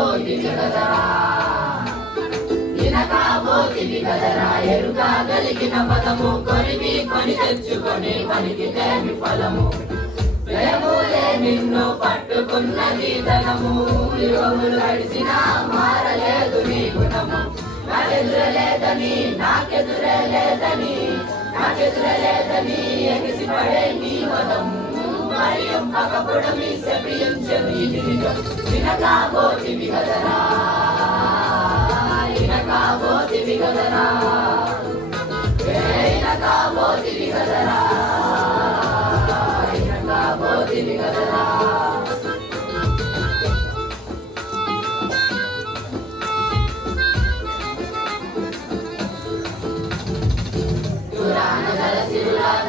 పోతివి కదరా పోతివి కదరా ఎరుక కలిగిన పదము కొనివి కొని తెచ్చుకొని పనికితే విఫలము ప్రేములే నిన్ను పట్టుకున్నది ధనము యుగములు గడిచినా మారలేదు నీ గుణము నాకెదురలేదని ఎగిసిపడే నీ వదము మరియు పగపుడమి శపించదు ఇది నిజం వినకపోతివి కదరా వినకపోతివి కదరా వినకపోతివి కదరా వినకపోతివి కదరా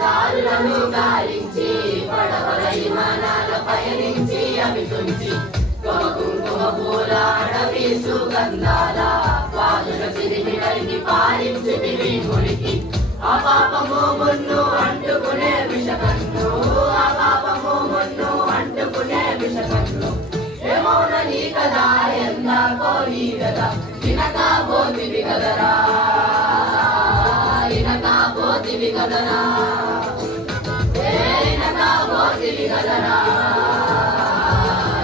దారులను గాలించి పడవల విమానాల పయనించి అవి తుంచి కుంకుమ పూల అడవి సుగంధాల పాదుల చిరిమిడలికి పాలించితివి మురికి ఆ పాపము మున్ను అంటుకునే విషకన్ను ఆ పాపము మున్ను అంటుకునే విషకన్ను ఏమోనని కదా ఎందాకో ఈ కదా వినకపోతివి కదరా వినకపోతివి కదరా వినకపోతివి కదరా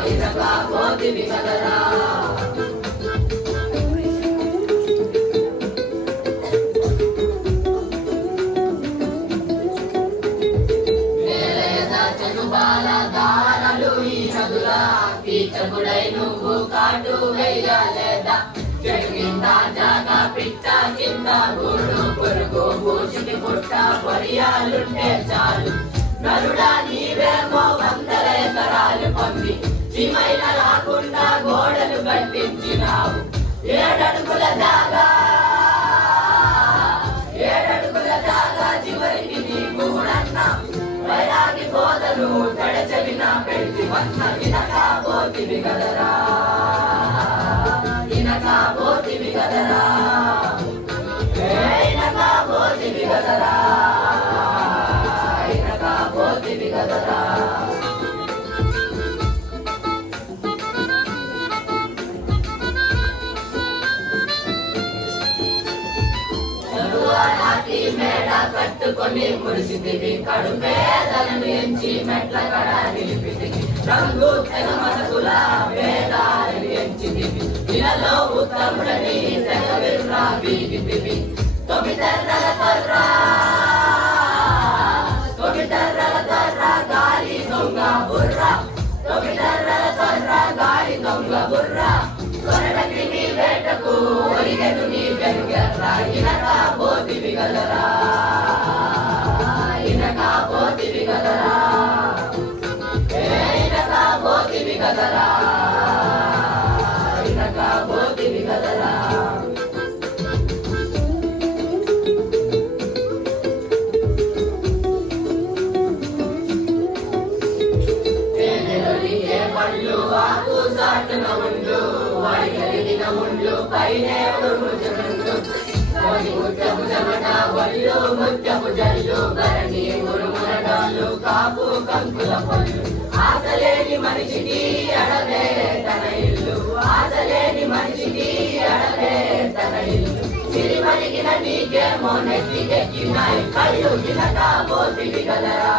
వినకపోతివి కదరా చెనుబాల దారాలు ఈ నదులా కీచకుడై నువ్వు కాటు వేయలేదా చెడు కింద జాగా పిట్ట కింద గూడు పొరుగు పూచికి పుట్ట పొరియాలుంటే చాలు నరుడా నీవేమో 100 ఎకరాలు పొంది చిమైన రాకుండా గోడలు కట్టించినావు 7 అడుగుల జాగా చివరికి నీకు కూడా వైరాగి బోధలు తడచవిన పెట్టి వన్న వినకపోతివి కదరా వినకపోతివి కదరా వినకపోతివి కదరా వినకపోతివి కదరా మేడ కట్టుకొని మురిసితివి కడుపేదలను ఎంచి మెట్ల కడ నిలిపితివి రంగు తెగ మనకుల పేదాలను ఎంచితివి ఇలలో ఉత్తముడని తెగ విర్రా వీగితివి 9 తర్రల తర్ర గాలి దొంగ బుర్ర 9 తర్రల గాలి దొంగ బుర్ర కొరడకి వేటకు ఒరిగెను నీ వెనుగెర్రా వినకపోతివి కదరా వినకపోతివి కదరా వినకపోతివి కదరా వినకపోతివి కదరా పళ్ళు ఆకు సాటున ఉండు వాడి కలిగిన ముండ్లు పైనే ఉరుముచుండు ముత్యపు చెమట ఒళ్ళు ముత్యపు జల్లు భరణి ఉరుముల డాళ్ళు కాపు కంకుల పళ్ళు ఆశలేని మనిషికి అడవే తన ఇల్లు ఆశలేని మనిషికి అడవే తన ఇల్లు సిరిమలిగిన నీకేమో నెత్తికెక్కినాయి కళ్ళు వినకపోతివి కదరా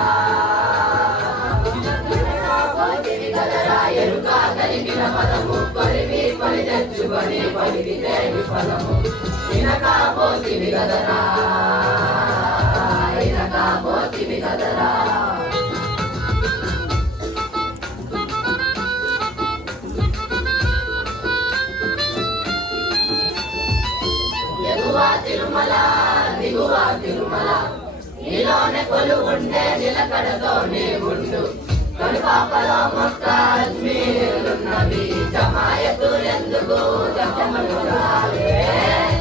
ఎరుక కలిగిన పదము కొరివి కొని తెచ్చుకొని పలికితే విఫలము వినకపోతివి కదరా వినకపోతివి కదరా ఎగువ తిరుమల దిగువ తిరుమల నీలోనే కొలువుండే నిలకడతోనే ఉండు కనుపాపలో మొక్క అజ్మీరున్నది జమాయతులెందుకు జపములురాలే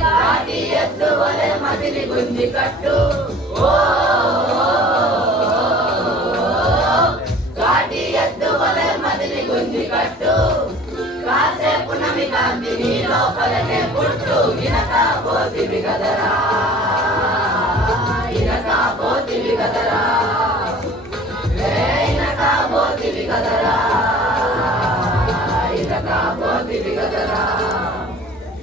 రాటి ఎత్తు వలె మదిని గుంజి కట్టు ఓ రాటి ఎత్తు వలె మదిని గుంజి కట్టు కాసేపు నమి కాంతి నీ లోపలనే పుట్టు వినకపోతివి కదరా వినకపోతివి కదరా వినకపోతివి కదరా పోతివి కదరా